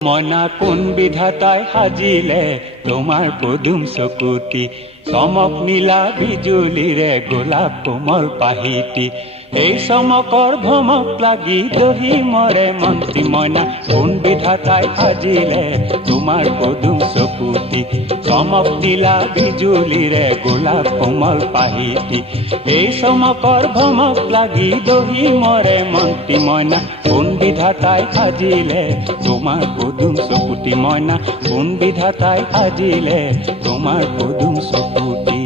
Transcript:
মনা কোন বিধাতাই সাজিলে তোমাৰ পদুম চকুতি চমক নীলা বিজুলীৰে গোলাপ কোমল পাহিতি এই চমকৰ ভমক লাগি দহি মৰে মন্ত্ৰী মইনা কোন বিধাতাই সাজিলে তোমাৰ পদুম চকুতি চমক নীলা বিজুলীৰে গোলাপ কোমল পাহিতি এই চমকৰ ভমক লাগি দহি মৰে মন্ত্ৰী মইনা কোন বিধাতাই সাজিলে তোমাৰ পদুম চকুতি মইনা কোন বিধাতাই সাজিলে তোমাৰ পদুম চকুতি